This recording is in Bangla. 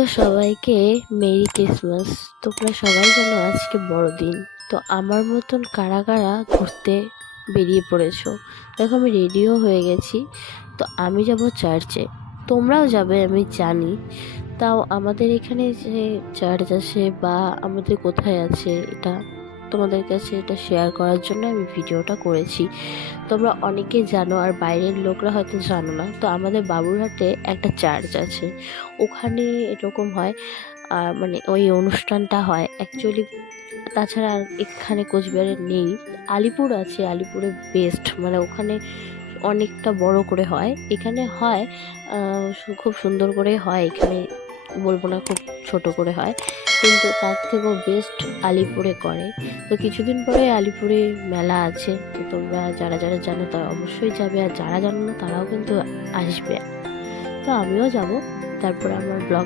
তো সবাইকে মেরি ক্রিসমাস। তোমরা সবাই জানো আজকে বড়দিন। তো আমার মতন কারা কারা ঘুরতে বেরিয়ে পড়েছো? দেখো আমি রেডিও হয়ে গেছি। তো আমি যাব চার্চে, তোমরাও যাবে আমি জানি। তাও আমাদের এখানে যে চার্চ আছে বা আমাদের কোথায় আছে, এটা তোমাদের কাছে এটা শেয়ার করার জন্য আমি ভিডিওটা করেছি। তোমরা অনেকে জানো আর বাইরের লোকরা হয়তো জানো না। তো আমাদের বাবুরহাটে একটা চার্চ আছে, ওখানে এরকম হয়। মানে ওই অনুষ্ঠানটা হয় অ্যাকচুয়ালি। তাছাড়া আর এখানে কোচবিহারে নেই। আলিপুর আছে, আলিপুরে বেস্ট, মানে ওখানে অনেকটা বড় করে হয়। এখানে হয় খুব সুন্দর করে হয় এখানে, বলবো না খুব ছোট করে হয়, কিন্তু তার থেকেও বেস্ট আলিপুরে করে। তো কিছুদিন পরে আলিপুরে মেলা আছে। তো তোমরা যারা যারা জানো তারা অবশ্যই যাবে, আর যারা জানো না তারাও কিন্তু আসবে। তো আমিও যাব। তারপরে আমার ব্লগ